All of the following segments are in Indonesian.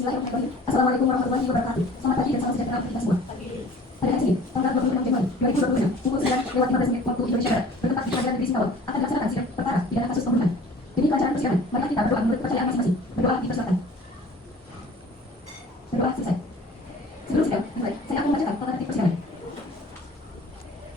Bismillahirrahmanirrahim. Assalamualaikum warahmatullahi wabarakatuh. Selamat pagi dan salam sejahtera untuk kita semua. Pada hari ini, tanggal 26 Januari 2026, pukul 9:15 waktu Indonesia Barat, bertempat di Pengadilan Negeri Singkawang akan dilaksanakan sidang perkara pidana kasus pembunuhan. Demi kelancaran persidangan, mari kita berdoa menurut kepercayaan masing-masing. Berdoa dipersilakan. Berdoa selesai. Sebelum sidang dimulai, saya akan membacakan tata tertib persidangan.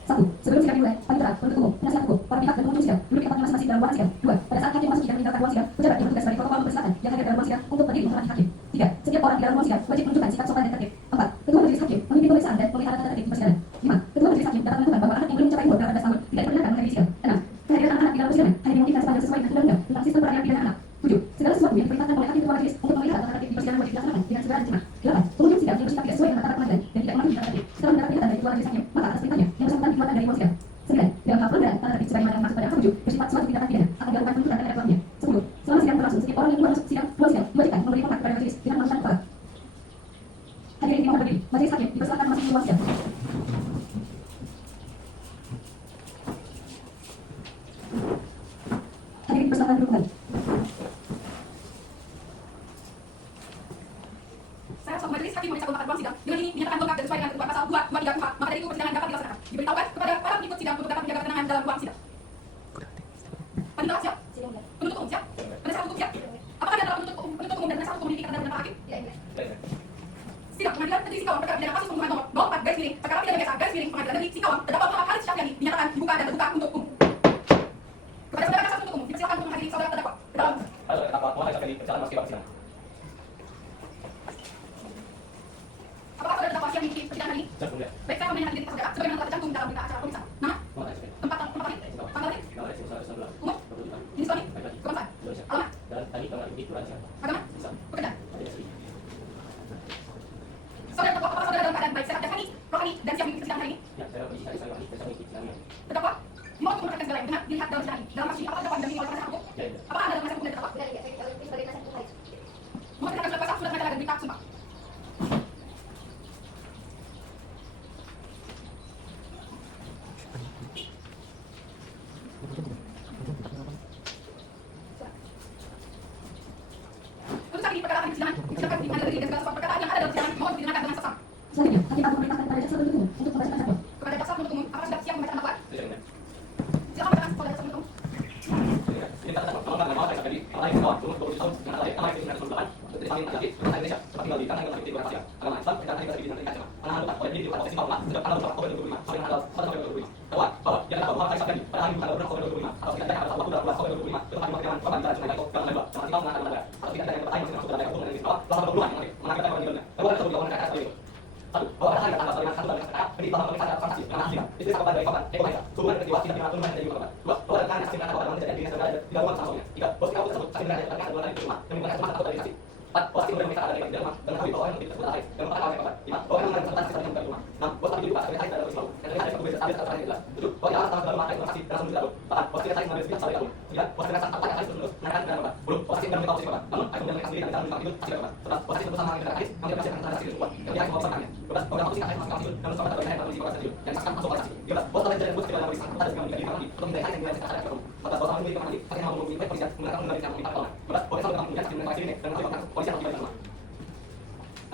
1. Sebelum sidang dimulai, panitera, penuntut umum, penasihat hukum, para pihak dan pengunjung sidang duduk di tempatnya masing-masing dalam ruangan sidang. 2. Pada saat hakim memasuki dan meninggalkan ruang sidang, pejabat yang bertugas sebagai protokol mempersilahkan yang hadir dalam ruang sidang untuk berdiri menghormati hakim. 3. Setiap orang di dalam ruang sidang wajib menunjukkan sikap sopan dan tertib. 4. Ketua majelis hakim memimpin pemeriksaan dan memelihara tata tertib persidangan. 5. Ketua majelis hakim dapat menentukan bahwa anak yang belum mencapai umur 18 tahun tidak diperkenankan menghadiri sidang. 6. Kehadiran anak-anak di dalam persidangan hanya dimungkinkan sepanjang sesuai dengan undang-undang tentang sistem peradilan pidana anak. 7. Segala sesuatu yang diperintahkan oleh hakim ketua majelis untuk memelihara tata tertib di persidangan wajib dilaksanakan dengan segera dan cepat. 8. Pengunjung sidang yang bersikap tidak sesuai dengan tata pengadilan dan tidak mematuhi tata tertib setelah mendapat peringatan dari ketua majelis hakim, maka atas perintahnya yang bersangkutan dikeluarkan dari ruang sidang. 9. Dalam hal pelanggaran tata tertib sebagaimana dimaksud pada angka 7 bersifat suatu tindakan pidana akan dilakukan penuntutan terhadap pelakunya. 10. Selama sidang berlangsung, setiap orang yang keluar masuk ruang sidang diwajibkan memberi kontak kepada majelis dengan melakukan perkara. Hadirin dimohon berdiri. Majelis hakim dipersilakan masuk ke ruang sidang. Hadirin dipersilakan duduk kembali. Saya selaku majelis hakim memeriksa kontak ruang sidang. Dengan ini dinyatakan lengkap dan sesuai dengan ketentuan pasal 2, 2, 3, 4. Maka dari itu persidangan dapat dilaksanakan. Diberitahukan kepada para pengikut sidang untuk dapat menjaga ketenangan dalam ruang sidang. Panitera siap? Penuntut umum siap? Penasihat hukum siap? Apakah di antara penuntut umum dan penasihat hukum memiliki keterangan dengan Pak Hakim? Sidang Pengadilan Negeri Singkawang perkara pidana kasus pembunuhan nomor 24 perkara pidana biasa Pengadilan Negeri Singkawang terdakwa Muhammad Khalid Syafiani dinyatakan dibuka dan terbuka untuk umum. Kepada saudara kasat penuntut umum dipersilakan untuk menghadiri saudara terdakwa ke dalam. Halo, terdakwa Muhammad Syafiani berjalan memasuki ruang sidang. Apakah saudara terdakwa siap mengikuti persidangan hari ini? Siap, mulia. Baik, saya meminta identitas saudara sebagaimana telah tercantum dalam berita acara pemeriksaan. Nama, Muhammad Syafiani. tempat lahir, tanggal lahir, Nama saya Musa Islam. umur, jenis kelamin, kebangsaan, Indonesia. alamat, Dan tadi kamar ini Indonesia. agama, Islam. pekerjaan. Ada sini. Saudara terdakwa, apakah saudara dalam keadaan baik sehat jasmani, rohani dan siap mengikuti persidangan hari ini? Ya, saya berisi hari saya ini dan saya mengikuti sidangnya. Terdakwa, dimohon untuk memperhatikan segala yang benar dilihat dalam persidangan ini. Dalam kasus ini, apakah terdakwa didampingi oleh penasihat hukum? Ya, ya. Apakah anda adalah penasihat hukum dari terdakwa? Mohon perhatikan surat kuasa, surat pengacara dan berita sumpah. Untuk saat ini perkara akan disidangkan di pengadilan negeri dan segala sesuatu perkataan yang ada dalam persidangan mohon didengarkan dengan seksama. Selanjutnya, hakim akan memerintahkan kepada jaksa penuntut umum untuk membacakan dakwa. Kepada jaksa penuntut umum, apakah sudah siap membacakan dakwaan? Saya mulia. Silakan bacakan kepada jaksa penuntut umum. Ini kata Muhammad Syafiani, orang yang kawan, umur 20 tahun, dengan lahir, nama itu 1998, berarti kami laki-laki, bahasa Indonesia, tempat tinggal di Tanah Negara Negeri Indonesia, agama Islam, dan negara di Negara Indonesia. Anak anak oleh diri oleh simpel sejak tanggal 1 Oktober 2005 sampai tanggal 1 November 2005. Dakwaan bahwa yang dapat Muhammad Syafiani pada hari tanggal 6 Oktober 2005 atau tidak ada waktu 12 Oktober 2005 ke tempat pemakaman korban di Jalan Sungai Dago, Gang Lembah, Jalan Simpang, Tangerang, Banten. Atau tidak ada yang bertanya masih masuk dalam hukum dan Islam, selama pembunuhan yang mengakibatkan korban meninggalnya. Dakwaan tersebut dilakukan secara adil. 1. Bahwa pada hari tanggal 1 November 2005, penyidik telah memeriksa transaksi dengan hasil istri korban dari korban, Eko Maisa, hubungan peristiwa tidak pidana pembunuhan dari korban. 2. Bahwa rekan saksi menyatakan korban menjadi dirinya sebagai tidak rumah bersama suaminya. 3. Bahwa sikap tersebut saksi menyatakan rekan dua kali di rumah dan menggunakan rumah atau dari saksi. 4. Bahwa saksi memberi pemeriksaan ada di rumah dan mengetahui bahwa yang tersebut adalah dan mengatakan oleh korban. 5. Bahwa yang mengenai peserta saksi yang di rumah. 6. Bahwa saksi diduga sebagai saksi dalam peristiwa dan terlihat dari petugas saksi terkait jelas. 7. Bahwa yang atas nama saudara rumah saksi dan langsung dilakukan. 8. Bahwa saksi mengambil sepihak sampai lalu. 9. Bahwa saksi apa yang saksi terus menekan dengan korban. 10. Bahwa saksi tidak mengetahui korban. Namun akan menjalankan sendiri dan dalam lingkungan hidup saksi korban. 11. Bahwa saksi bersama dengan saksi mengambil saksi akan saksi tersebut. Yang dia melakukan pertanyaannya. 12. Bahwa saksi akan masuk hidup namun sama tak berkaitan dengan saksi yang saksi masuk saksi. 13. Bahwa saksi tidak disebut dalam peristiwa pada dengan menjadi mati atau menjadi hal yang dilakukan secara hukum. 14. Bahwa saksi memiliki mati saksi yang mampu memiliki polisi menggunakan undang-undang yang memiliki tahun. 15. Bahwa saksi menggunakan saksi dengan ini dan menggunakan polisi yang tidak sama.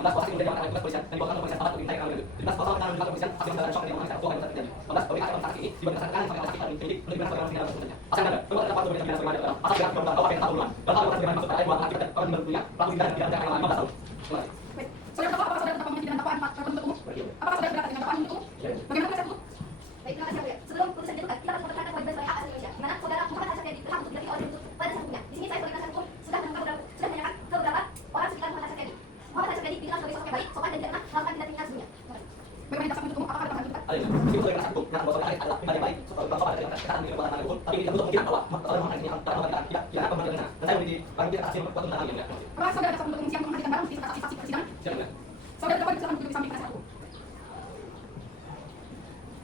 16. Bahwa saksi menjadi alat polisian dan dibawakan polisian alat untuk diminta yang 17. Bahwa saksi menjadi polisian saksi menjadi shock yang mengenai satu yang terjadi. 18. Bahwa saksi saksi ini diberikan saksi sampai saksi yang penyidik untuk diberikan sebagai yang sebenarnya. Asal anda berbuat dapat berbeda dengan sebagaimana dalam asal tidak berbuat apa yang tahu duluan. Dalam hal yang maksud ayat 2 akibat korban berpunya pelaku tidak tidak ada 15 tahun. Terima kasih. Baik. Saudara terdakwa, apakah saudara tetap memiliki dengan dakwaan penuntut umum? Apakah saudara berkata dengan dakwaan penuntut umum? Bagaimana penasihat hukum? Baik, terima kasih, Mulia. Sebelum putusan dijatuhkan, kita akan memperkenalkan kewajiban sebagai hak asasi manusia, di mana saudara Muhammad Syafiani berhak untuk didampingi oleh penuntut pada sampingnya. Di sini saya sebagai penasihat hukum sudah menanyakan ke beberapa orang sekitar Muhammad Syafiani. Muhammad Syafiani dikenal sebagai sosok yang baik, sopan dan tidak pernah melakukan tindak pidana sebelumnya. Bagaimana jaksa penuntut umum? Apakah ada penasihat hukum? Ada yang meskipun sebagai penasihat hukum yang bahwa saudara adalah pribadi baik seperti bahwa pada dengan kekayaan milik kekuatan hukum tapi tidak untuk kemungkinan bahwa saudara Muhammad ini yang telah mengatakan tidak akan mengatakan dan saya memiliki barang bukti hasil perbuatan dalam yang Apakah saudara jaksa penuntut umum siap menghadirkan barang bukti serta saksi-saksi persidangan? siap. Saudara terdakwa dipersilakan duduk di samping penasihat hukum.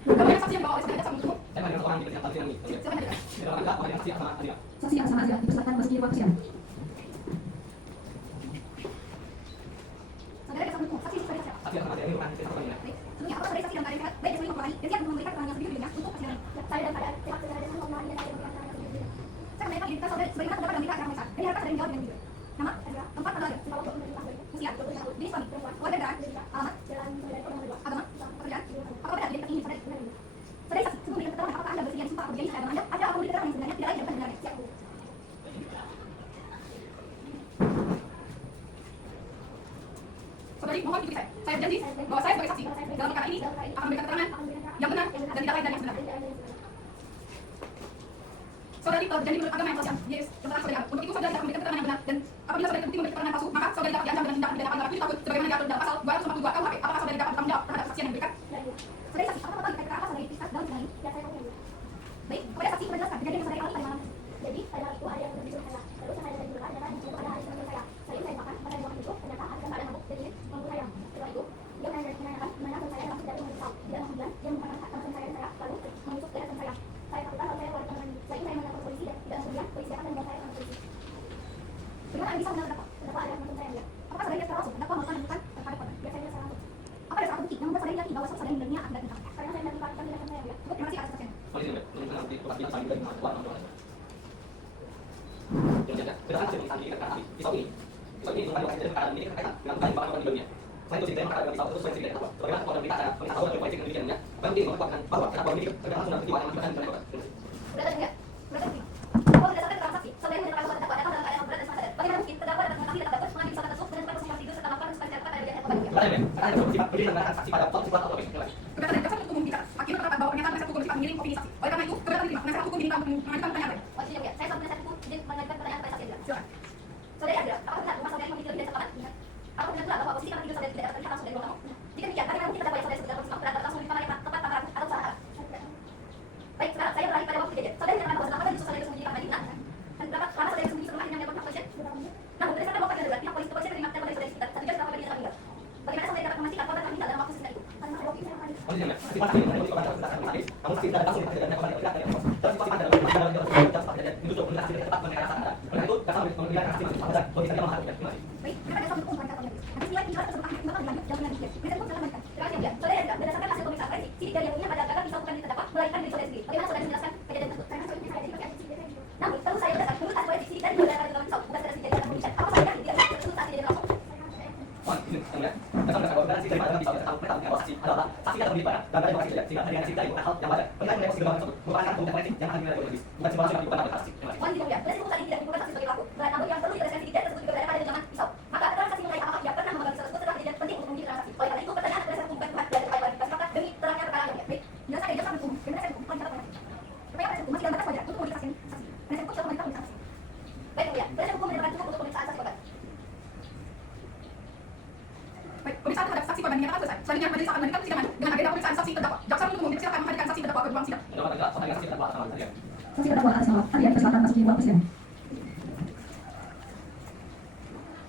Bagaimana saksi yang dibawa oleh saudara jaksa penuntut umum? Saya mengenal orang di persidangan ini. Silakan hadirkan. Dalam rangka mengenai saksi sama adil. Saksi yang sama Azira dipersilakan memasuki ruang persidangan. Saudara jaksa penuntut umum, saksi sebagai siapa? Saksi sama adil ini bukan cerita ini. Baik. Sebelumnya, apakah saudara saksi dalam keadaan sehat, baik jasmani maupun rohani, dan siap memberikan keterangan yang sendiri untuk persidangan? Saya dalam keadaan sehat secara jasmani maupun rohani dan saya memberikan keterangan yang sendiri. Saya menanyakan identitas saudara sebagaimana terdapat dalam berita acara pemeriksaan. Dan diharapkan saudara menjawab dengan jujur. Nama, tempat tanggal lahir, Singkawang 26 Januari. usia, mohon ikuti saya. Saya berjanji bahwa saya sebagai saksi dalam perkara ini akan memberikan keterangan yang benar dan tidak lain dari yang sebenarnya. Saudari telah berjanji menurut agama yang telah siap. Yes, tentang saudari. Untuk itu saudari dapat memberikan keterangan yang benar dan apabila saudari terbukti memberikan keterangan palsu, maka saudari dapat diancam dengan tindakan pidana paling lambat 7 tahun sebagaimana diatur dalam pasal 242 KUHP. Apakah saudari dapat bertanggung jawab terhadap kesaksian yang diberikan? Saudari saksi, apakah mengetahui kata apa saudari pisah dalam sidang ini? Ya, saya tahu. Baik, kepada saksi menjelaskan kejadian yang saudari alami pada malam. Jadi, pada malam itu ada yang berbicara saya. Lalu saya dari belakang, ternyata di situ ada hari sebelum saya. Saya makan, pada ruangan itu ternyata ada keadaan mabuk dan ingin membunuh saya. Setelah itu, dia menanyakan di mana teman saya langsung dari rumah dia kemudian dia menggunakan teman saya lalu menusuk ke teman saya. Saya takutkan kalau saya keluar teman ini. Setelah itu saya menelpon polisi dan kemudian polisi datang dan membawa saya ke kantor polisi. Bagaimana Anda bisa mengenal terdakwa ada teman saya? Apakah saudari secara langsung terdakwa melakukan bukan terhadap korban? Ya, saya secara langsung. Apa ada satu bukti yang membuat saudari yakin bahwa saudari mendengarnya akibat tentang? Karena saya melakukan tindakan saya. Cukup, terima kasih atas kesaksian. Polisi untuk nanti kepastian saling dari kuat untuk jadi berdasarkan hasil pemeriksaan diri terkait pisau ini merupakan hasil perkara ini terkait dengan bahan bakar di dunia. Selain itu, sidang perkara dengan pisau itu sesuai dengan apa? Bagaimana korban berita acara pemeriksaan awal dari polisi dengan demikiannya, penting mengungkapkan bahwa kenapa memiliki terdapat langsung dan kejiwaan yang mengakibatkan kepada korban. Berat enggak? Berat enggak? Bahwa berdasarkan keterangan saksi, saudari menyatakan bahwa terdakwa datang dalam keadaan yang berat dan sangat sadar. Bagaimana mungkin terdakwa dapat mengetahui data tersebut mengambil pesawat tersebut dengan cepat posisi tidur serta melakukan supaya cepat pada bagian korban? Pertanyaan, karena ada bersifat berdiri menggunakan saksi pada waktu sebuah atau besok. Perkataan jaksa penuntut umum bicara, hakim berpendapat bahwa pernyataan penasihat hukum bersifat mengiring opini saksi. Oleh karena itu, keberatan diterima. Penasihat hukum diminta untuk mengajukan pertanyaan. Oh, tidak ya. Saya sampai penasihat hukum izin mengajukan pertanyaan kepada saksi Adila. Silakan. Saudari Adila, apakah benar rumah saudari memiliki lebih dari satu kamar? Iya. Apakah benar pula bahwa posisi kamar tidur saudari tidak dapat terlihat langsung dari ruang tamu? Jika demikian, bagaimana mungkin terdakwa yang saudari sebut dalam posisi berada langsung di kamar yang tempat kamar atau salah arah? Baik, sekarang saya beralih pada waktu kejadian. Saudari menyatakan bahwa terdakwa dan justru saudari bersembunyi di kamar mandi. Dan berapa lama saudari bersembunyi setelah akhirnya melakukan kepolisian? Namun, berdasarkan laporan yang pihak polisi kepolisian menerima telepon dari saudari sekitar 1 jam setelah korban meninggal. Bagaimana saudari dapat memastikan korban telah meninggal dalam waktu sesingkat itu? Polisi yang sifat saksi mengenai korban tersebut berdasarkan hadis, namun tidak langsung dikatakan korban tidak terlihat. Dalam situasi pada dalam kejadian itu untuk menilai hasil tetap mengenai rasa ada. Oleh itu, jaksa menilai hasil tersebut pada polisi yang menghadap. Baik, kenapa jaksa penuntut umum wanita polisi? Nanti nilai penjelasan tersebut akan dikembangkan lebih lanjut dalam penyidikan. Penasihat hukum silakan lanjutkan. Terima kasih, Adila. Saudari Adila, berdasarkan hasil pemeriksaan forensik, sidik jari yang punya pada gagal pisau bukan milik terdakwa, melainkan milik saudari sendiri. Bagaimana saudari menjelaskan kejadian tersebut? Karena saudari saya jadi namun, perlu saya berdasarkan menurut hasil forensik, sidik jari menggunakan gagal pisau bukan saudari sendiri dalam pemeriksaan. Apa saja yang tidak tersebut saat kejadian langsung? Jaksa mengatakan bahwa dari mana pisau yang tahu bahwa saksi adalah saksi yang terlibat dan pada lokasi tidak sehingga hanya saksi dari hal yang ada. Penilaian mengenai posisi gempa tersebut merupakan bukti forensik yang akan dinilai oleh polisi, bukan simulasi yang dilakukan oleh saksi. Mohon tidak mulia, berdasarkan saat ini tidak ditemukan saksi sebagai pelaku. Namun yang perlu ditegaskan sidik jari tersebut juga berada pada genggaman pisau. Maka keterangan saksi mengenai apakah ia pernah memegang pisau tersebut setelah kejadian penting untuk menguji keterangan saksi. Oleh karena itu, pertanyaan berdasarkan hukum bukan Tuhan dan upaya klarifikasi fakta demi terangnya perkara yang baik. Penjelasan dari jaksa penuntut umum, bagaimana saya hukum mencatat forensik. Supaya penasihat hukum masih dalam batas wajar untuk memberi kesaksian saksi. Penasihat hukum silakan melanjutkan pemeriksaan saksi. Baik, mulia, penasihat hukum menyatakan cukup untuk pemeriksaan saksi korban. Baik, pemeriksaan terhadap saksi korban dinyatakan selesai. Selanjutnya, majelis akan melanjutkan persidangan dengan agenda pemeriksaan saksi terdakwa. Jaksa penuntut umum dipersilakan menghadirkan saksi terdakwa ke ruang sidang. Mendapat jelas, saksi saksi terdakwa atas nama saksi. Saksi terdakwa atas nama Adila dipersilakan masuk di ruang persidangan.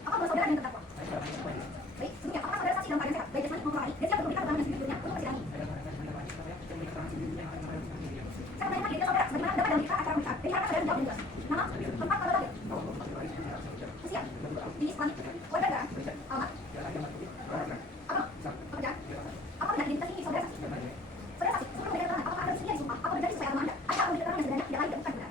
Apakah saudara yang terdakwa? Baik, sebelumnya, apakah saudara saksi dalam keadaan sehat, baik jasmani maupun rohani, dan siap untuk memberikan keterangan sendiri untuk persidangan ini? Saya menanyakan diri saudara, sebagaimana dapat dalam berita acara pemeriksaan. Jadi harap saudara menjawab dengan jelas. Nama, tempat tanggal lahir, usia, jenis kelamin, warga negara, alamat, agama, pekerjaan. Apa benar identitas ini saudara saksi? Saudara saksi, sebelum memberikan keterangan, apakah Anda bersedia disumpah? Apa berjanji sesuai agama Anda? Atau akan memberikan keterangan yang sebenarnya tidak lain dan bukan benar?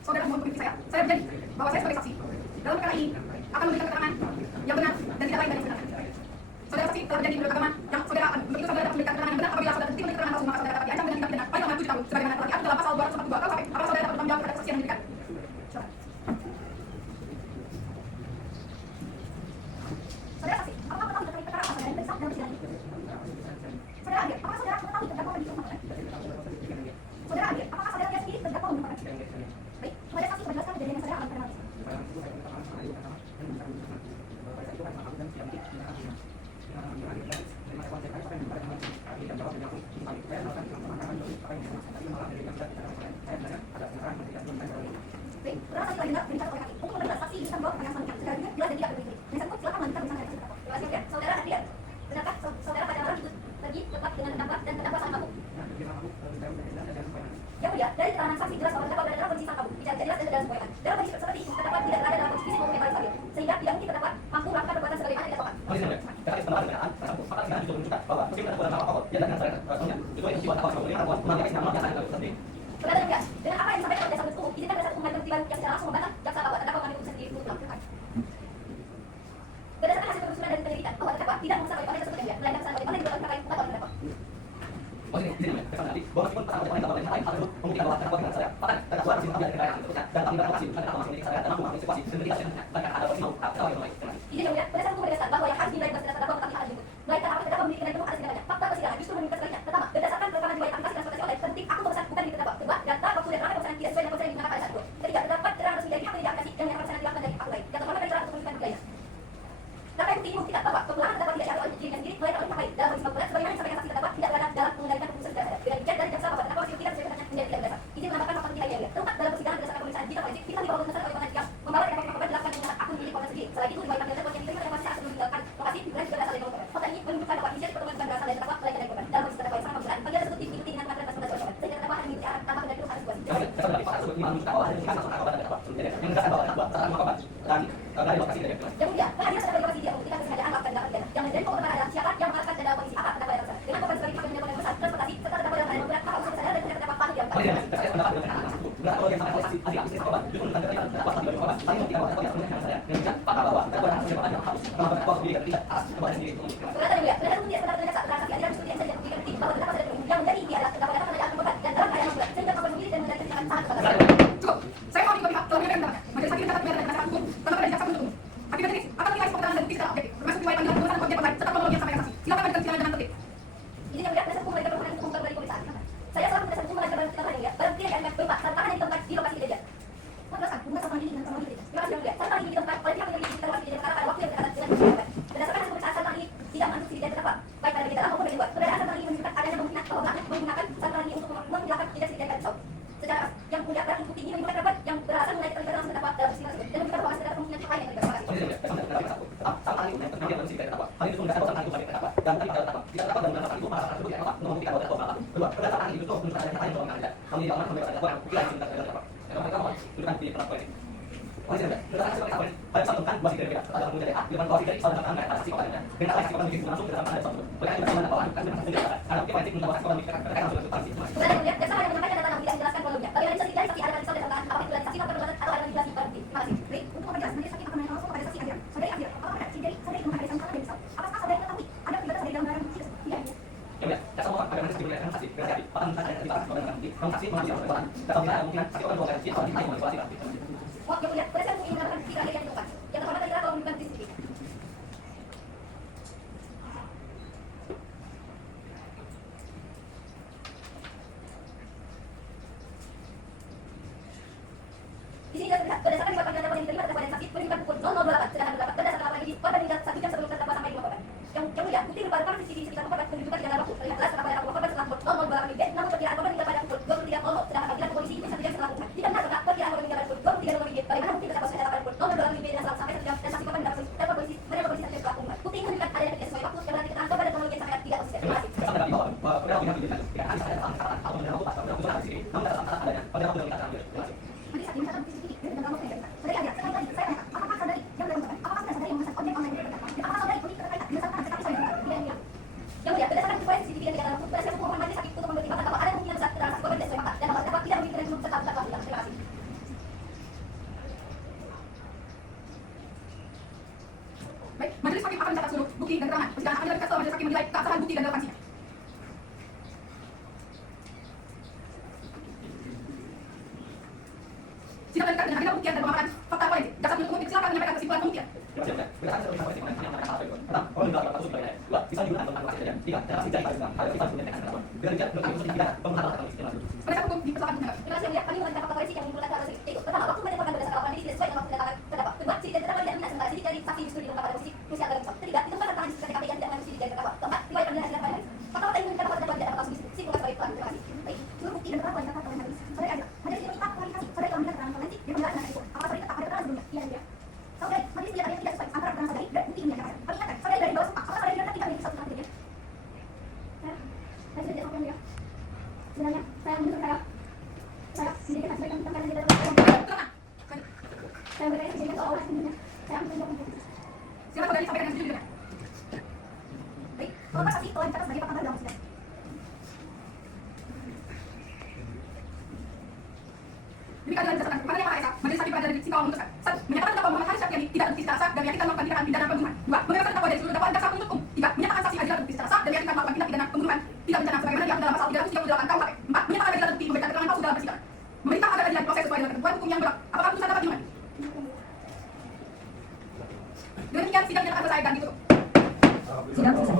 Saudara mohon mengikuti saya. Saya berjanji bahwa saya sebagai saksi dalam perkara ini akan memberikan keterangan yang benar dan tidak lain dari yang sebenarnya. Saudara saksi telah berjanji menurut agama yang saudara akan untuk itu saudara dapat memberikan keterangan yang benar. Apabila saudara terbukti memberikan keterangan palsu, maka saudara dapat diancam dengan tindak pidana paling lambat 7 tahun sebagaimana telah diatur dalam pasal 242 KUHP. Apakah saudara dapat bertanggung jawab terhadap kesaksian yang diberikan? Silakan. Saudara saksi, apakah mengetahui terkait perkara apa saudara diperiksa dalam persidangan ini? Saudara Adil, apakah saudara mengetahui terdakwa memiliki rumah makan? Saudara Adil, apakah saudara lihat sendiri terdakwa memiliki rumah makan? Baik, kepada saksi menjelaskan kejadian yang saudara alami pada malam itu. Baik, keterangan saksi telah didengar dan dicatat oleh hakim. Untuk memperjelas saksi bisa membawa pertanyaan selanjutnya secara jujur, jelas dan tidak berbelit. Penasihat hukum silakan melanjutkan pemeriksaan dari terdakwa. Terima kasih, Mulia. Saudara Adil, benarkah saudara pada malam itu pergi tetap dengan terdakwa dan terdakwa saling mabuk? Ya mulia, dari keterangan saksi jelas bahwa terdakwa berada dalam kondisi sang mabuk, tidak jelas dan dalam semboyan. Dalam kondisi seperti itu, terdakwa tidak berada dalam kondisi fisik maupun yang paling stabil, sehingga tidak mungkin terdakwa mampu melakukan perbuatan sebagaimana yang dilakukan. Polisi yang terkait pendapat kendaraan, fakta persidangan juga menunjukkan bahwa meski terdakwa dalam alkohol, ia dengan sadar sebenarnya itu yang jiwa terdakwa sebagai perempuan mengambil sidang melampiaskan yang sendiri. Saudara Mulia, dengan apa yang disampaikan oleh jaksa penuntut umum, izinkan penasihat hukum mengajukan yang secara langsung membantah jaksa bahwa terdakwa mengambil keputusan sendiri untuk melakukan. Berdasarkan hasil penelusuran dan penyelidikan bahwa terdakwa tidak memaksa oleh tersebut yang dia, melainkan pesan bagaimana yang dilakukan perkara yang bukan oleh terdakwa. Polisi ini izin menyampaikan nanti bahwa meskipun perkara oleh wanita lain hal tersebut membuktikan bahwa terdakwa dengan sadar, bahkan terdakwa harus mengambil dari kendaraan dan tak mendapat lokasi bukan terdakwa masing balik fakta tersebut menunjukkan bahwa ada indikasi unsur narkoba dan terdakwa. Yang menegaskan bahwa terdakwa setelah narkoba dan dari lokasi dari Kemudian, kehadiran terdakwa lokasi dia membuktikan kesengajaan melakukan tindakan pidana. Yang menjadi pokok perkara adalah siapa yang mengatakan terdakwa kondisi apa terdakwa yang tersebut. Dengan korban sebagai pihak yang menyebabkan besar transportasi serta terdakwa dalam keadaan berat, maka unsur kesadaran dan terdakwa paling dianggap. Beberapa yang sangat asli istri korban justru menunjukkan ketika terdakwa tidak korban saling membuktikan bahwa terdakwa tidak saya dan juga fakta bahwa terdakwa harus korban yang harus telah terdakwa sendiri dan tidak atas kepada sendiri. Ternyata yang mulia, ternyata bukti yang sebenarnya saat transaksi adilan seperti yang saya buktikan bukti bahwa terdakwa tidak berhubung. Yang menjadi inti adalah terdakwa datang menjadi korban dan dalam keadaan yang berat sehingga korban sendiri dan menjadi tindakan sangat kepada. Cukup. Saya mau diberi hak telah menyampaikan pendapatnya. Majelis hakim mencatat biar dan penasehat hukum tentang pada jaksa penuntut umum. Hakim berjenis akan menilai semua keterangan dan bukti secara objektif, termasuk riwayat panggilan penjelasan objek lain serta kronologi yang disampaikan saksi. Silakan lanjutkan sidang dengan tertib. Ini yang mulia, penasihat hukum mengajukan permohonan untuk membuka kembali pemeriksaan. Saya selaku penasihat hukum mengajukan barang bukti yang mulia, barang bukti yang akan berupa sarana yang ditemukan di lokasi kejadian. Menjelaskan hubungan sama ini dengan kronologi kejadian. Terima kasih yang mulia. Sarana ini ditemukan oleh pihak yang memiliki lokasi kejadian karena pada waktu yang berdekatan dengan korban. Berdasarkan hasil pemeriksaan sarana ini tidak mengandung sidik terdakwa, baik pada bagian dalam maupun bagian luar. Keberadaan sarana ini menunjukkan adanya kemungkinan bahwa pelaku menggunakan sarana ini untuk menghilangkan jejak sidik dan pisau. Secara yang mulia, barang bukti ini menimbulkan korban yang beralasan mengenai keterlibatan langsung terdakwa dalam peristiwa tersebut dan menunjukkan bahwa ada kemungkinan pihak lain yang terlibat. Terima kasih. Hal ini menunjukkan bahwa terdakwa terdakwa dan tadi terdakwa jika terdakwa dan terdakwa itu masalah tersebut yang membuktikan bahwa terdakwa bersalah. Kedua, berdasarkan itu menunjukkan adanya lain yang ada. Hal ini diamankan oleh terdakwa yang tidak diminta terdakwa. Mereka mohon tunjukkan bukti terdakwa ini. Polisi dan berdasarkan hasil pemeriksaan pada satukan dua sidik berbeda adalah kemudian A di depan polisi dari salah satu angka atas kepadanya. Dengan alasan korban begitu langsung berdasarkan ada satu. Oleh karena itu bahwa bukan berdasarkan sendiri karena bukti forensik menambahkan korban terkait langsung dengan polisi. Kemudian yang mulia, jaksa hanya menyampaikan data namun tidak menjelaskan kronologinya. Bagaimana bisa tidak saksi ada saksi dan apakah itu dari saksi atau perbuatan atau ada manipulasi barang bukti. Terima kasih. Baik, untuk memperjelas nanti saksi akan menanyakan langsung kepada saksi Adira. Saudari Adira, apakah benar saudari menghargai sangkaan dan misal? Apakah saudari mengetahui ada keterlibatan saudari dalam barang bukti tersebut? Tidak. Yang mulia, jaksa mohon agar nanti diberikan saksi berhati-hati. Bahkan ada terlibat korban dengan bukti. Namun saksi mengambil perbuatan. Dalam tidak ada kemungkinan saksi korban melakukan saksi atau diminta manipulasi barang bukti. Oh, yang mulia, pada saat ini mengatakan bukti terakhir yang ditemukan. Yang terhormat adalah kalau menunjukkan bukti sendiri. Di sini kita lihat berdasarkan riwayat panggilan dakwaan yang diterima terdakwa dan saksi menunjukkan pukul 00.28 sedangkan berdapat berdasarkan laporan ini korban meninggal 1 jam sebelum terdakwa sampai di rumah korban. Yang mulia, bukti berupa rekaman CCTV sekitar korban menunjukkan di dalam waktu terlihat jelas terdapat pada korban setelah pukul 00.28 WIB, namun perkiraan korban meninggal pada pukul 23.00 sedangkan panggilan polisi itu 1 jam setelah pukul. Jika benar terdapat perkiraan korban meninggal pada pukul 23.00 WIB, bagaimana mungkin terdakwa sudah pada pukul 00.28 WIB dan selang sampai 1 jam dan saksi korban mendapat polisi menerima polisi 1 jam setelah pengumuman. Bukti ini menunjukkan adanya kejadian sesuai waktu yang berarti keterangan korban dan kronologi yang disampaikan tidak konsisten. Terima kasih. Jaksa mendapati bahwa perkara yang diberikan tidak ada kata-kata atau mendapat pasal dalam putusan CCTV. Namun dalam kata adanya pada waktu yang kita ambil. Terima kasih. Majelis hakim mencatat bukti CCTV dan dalam waktu yang diberikan. Saudari Adira, sekali lagi saya tanyakan, apakah saudari yang melakukan korban? Apakah saudari yang memesan objek online dari terdakwa? Dan apakah saudari ikut terkait berdasarkan tetapi saya tidak? Tidak, tidak. Yang mulia, berdasarkan riwayat CCTV yang dalam waktu berdasarkan pemohon majelis hakim untuk mempertimbangkan bahwa ada kemungkinan besar transaksi korban tidak sesuai fakta dan bahwa terdakwa tidak memiliki rencana serta terdakwa hilang. Terima kasih. Baik, majelis hakim akan mencatat seluruh bukti dan keterangan. Persidangan akan dilanjutkan setelah majelis hakim menilai keabsahan bukti dan relevansinya. Sidang lanjutkan dengan agenda pembuktian dan pemaparan fakta forensik. Jaksa penuntut umum silakan menyampaikan kesimpulan pembuktian. Terima kasih. Berdasarkan hasil pemeriksaan forensik yang menyatakan hal tersebut. Pertama, korban meninggal pada kasus sebagai dua, bisa digunakan untuk melakukan kejadian. Tiga, dalam sidang pada ada sifat menyampaikan terdakwa. Dengan demikian, belum unsur pidana pembunuhan atau tertulis. Penasihat hukum dipersilakan menanggapi. Terima kasih yang mulia, kami mengajukan fakta forensik yang menimbulkan hal tersebut. Yaitu, pertama, waktu melaporkan berdasarkan laporan ini tidak sesuai dengan waktu kedatangan terdakwa. Kedua, sidik dari terdakwa tidak benar sementara sidik dari saksi justru ditemukan pada posisi krusial dalam pisau. Ketiga, ditemukan rekaman di CCTV yang tidak mengandung sidik dari terdakwa. Keempat, riwayat panggilan hasil rekaman. Fakta-fakta ini menunjukkan bahwa terdakwa tidak dapat langsung disimpulkan sebagai pelaku. Terima kasih. Baik, seluruh bukti dan perkara yang dicatat oleh majelis. Saudari Adira, majelis tidak minta klarifikasi. Saudari telah memberikan keterangan forensik dan pembelaan dengan itu. Apakah saudari tetap ada keterangan sebelumnya? Iya, mulia. Saudari, majelis tidak ada yang tidak sesuai antara keterangan saudari dan bukti ini yang dikatakan. Kami ingatkan, saudari dari bawah sumpah. Apakah saudari benar tidak memiliki satu kejadian? Saya sudah jawab yang mulia. Sebenarnya, saya menurut saya sendiri kan sebagai teman dan tidak Keterangan. saya berkaitan kejadian seolah-olah sebenarnya saya ambil contoh. Silakan saudari sampaikan yang setuju dengan. Baik, korban saksi telah dicatat sebagai fakta baru dalam sidang. Demikian adalah berdasarkan pandangan Pak Esa, majelis hakim pengadilan negeri Singkawang memutuskan. 1. Menyatakan terdakwa Muhammad Haris Syafriani tidak terbukti secara sah dan meyakinkan melakukan tindakan pidana pembunuhan. 2. Membebaskan terdakwa dari seluruh dakwaan jaksa penuntut umum. 3. Menyatakan saksi Adira terbukti secara sah dan meyakinkan melakukan tindak pidana pembunuhan tidak berencana sebagaimana diatur dalam pasal 338 KUHP. 4. Menyatakan Adira terbukti memberikan keterangan palsu dalam persidangan. Memerintah agar Adira diproses sesuai dengan ketentuan hukum yang berlaku. Apakah putusan dapat diulangi? Dengan demikian sidang dinyatakan selesai dan ditutup. Sidang selesai.